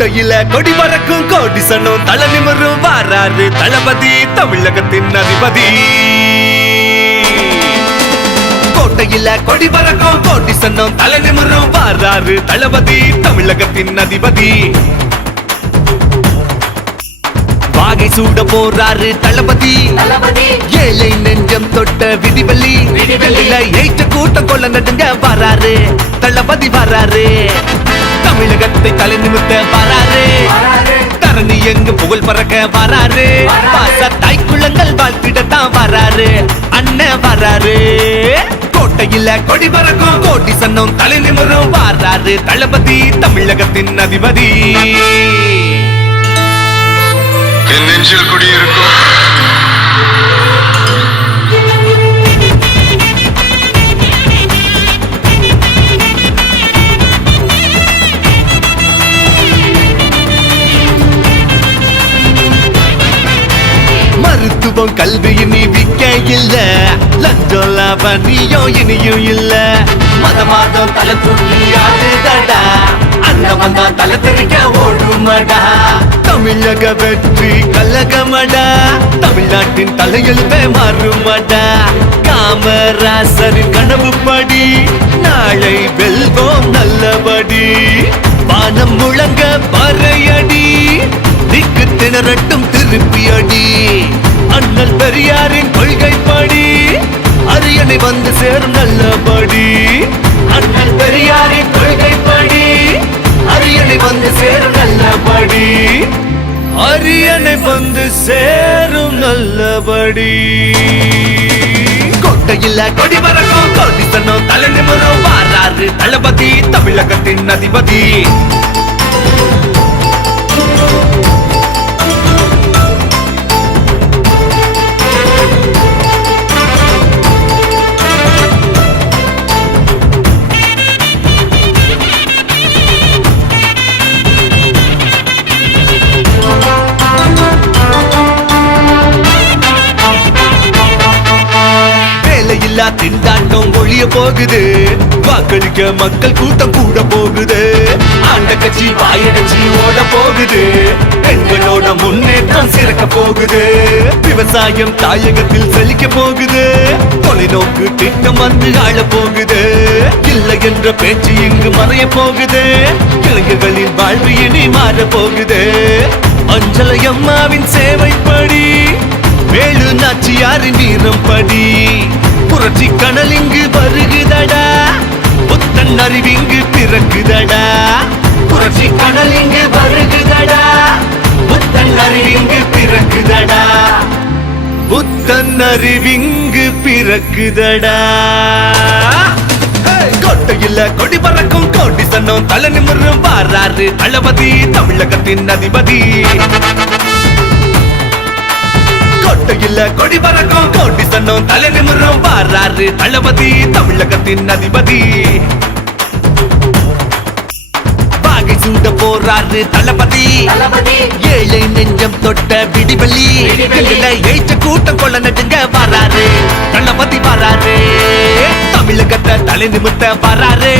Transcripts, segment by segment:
கோட்டையில கொடி பறக்கும் கோடி சன்னும் தலை நிமிரும் வாராரு தளபதி தமிழகத்தின் அதிபதி. கோட்டையில கொடி பறக்கும் கோடி சன்னும் தலை நிமிரும் வாராரு தளபதி தமிழகத்தின் அதிபதி. வாகை சூட போறாரு தளபதி, ஏழை நெஞ்சம் தொட்ட விதிவெளி ஏற்ற கூட்டம் கொள்ள நடுங்க வராரு தளபதி வராரு. தமிழகத்தை தலை நிமித்த வராரு, தரணி எங்கு புகழ் பறக்க வராரு. பாச தாய்க்குள்ளங்கள் வாழ்த்திடத்தான் வராரு அண்ணன் வராரு. கோட்டையில கொடி பறக்கும் கோடி சன்னும் தலை நிமிரும் வராரு தளபதி தமிழகத்தின் அதிபதி. என் நெஞ்சில் குடியிருக்கும் மருத்துவம் கல்வி இனி விக்க இல்ல, லஞ்சம் லாபனியோ இனியும் இல்ல. மதம் தலை தூக்கி ஆடுதடா, அண்ணன் தான் தலை தெரிக்க ஓடுமடா. தமிழக வெற்றி கலகமடா, தமிழ்நாட்டின் தலையெழுத்தே மாறுமடா. காமராசரின் கனவு படி நாளை வெல்வோம் நல்லபடி. வானம் முழங்க பறையடி, திக்கு திணறட்டும் திருப்பி அடி. அண்ணல் பெரியாரின் கொள்கைப்படி அரியணை வந்து சேரும் நல்லபடி. அண்ணல் பெரியாரின் கொள்கைப்படி அரியணை வந்து சேரும் நல்லபடி. அரியணை வந்து சேரும் நல்லபடி. கோட்டையில கொடி பறக்கும் கோடி சன்னும் தலை நிமிரும் வாராரு தளபதி தமிழகத்தின் அதிபதி. திண்டாட்டம் ஒழிய போகுது, வாக்களிக்க மக்கள் கூட்டம் கூட போகுது. ஆண்ட கட்சி வாயடைச்சி ஓட போகுது, பெண்களோட முன்னேற்றம் சிறக்க போகுது. விவசாயம் தாயகத்தில் செழிக்க போகுது, தொலைநோக்கு திட்டம் வந்து ஆள போகுது. இல்லை என்ற பேச்சு இங்கு மறைய போகுது, இளைஞர்களின் வாழ்வு இனி மாற போகுது. அஞ்சலை அம்மாவின் சேவைப்படி வேலு நாச்சியாரின் வீரம் படி புரட்சி கனல் இங்கு வருகுதடா, புத்தன் அறிவிங்கு பிறக்குதடா. புரட்சி கனல் இங்கு வருகுதடா, புத்தன் அறிவிங்கு பிறக்குதடா. புத்தன் அறிவிங்கு பிறக்குதடா. கோட்டையில கொடி பறக்கும் கோடி சன்னும் தலை நிமிரும் வாராரு தளபதி தமிழகத்தின் அதிபதி. கோட்டையில கொடி பறக்கும் கோடி சன்னும் தலை நிமிரும் வாராரு தளபதி தமிழகத்தின் அதிபதி. வாகை சூட போறாரு தளபதி, ஏழை நெஞ்சம் தொட்ட விடிவெளி ஏற்ற கூட்டம் கொள்ள நடுங்க வராரு தளபதி வராரு. தமிழகத்தை தலை நிமித்த வராரு,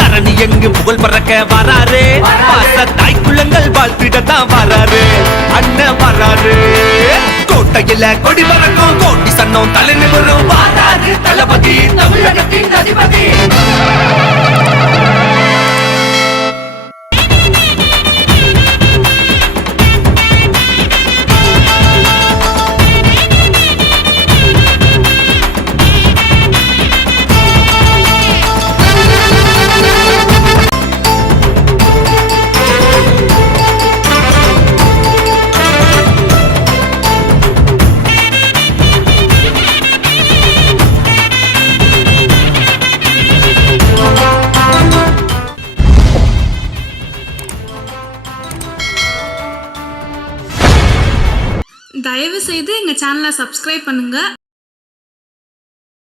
தரணி எங்கு புகழ் பறக்க வராரு. பாச தாய்க்குள்ளங்கள் வாழ்த்திடத்தான் வராரு அண்ணன் வராரு. கோட்டையில கொடி பறக்கும் கோடி சன்னும் தலை நிமிரும் வாராரு தளபதி தமிழகத்தின் அதிபதி. தயவு செய்து எங்க சேனலை சப்ஸ்கிரைப் பண்ணுங்க.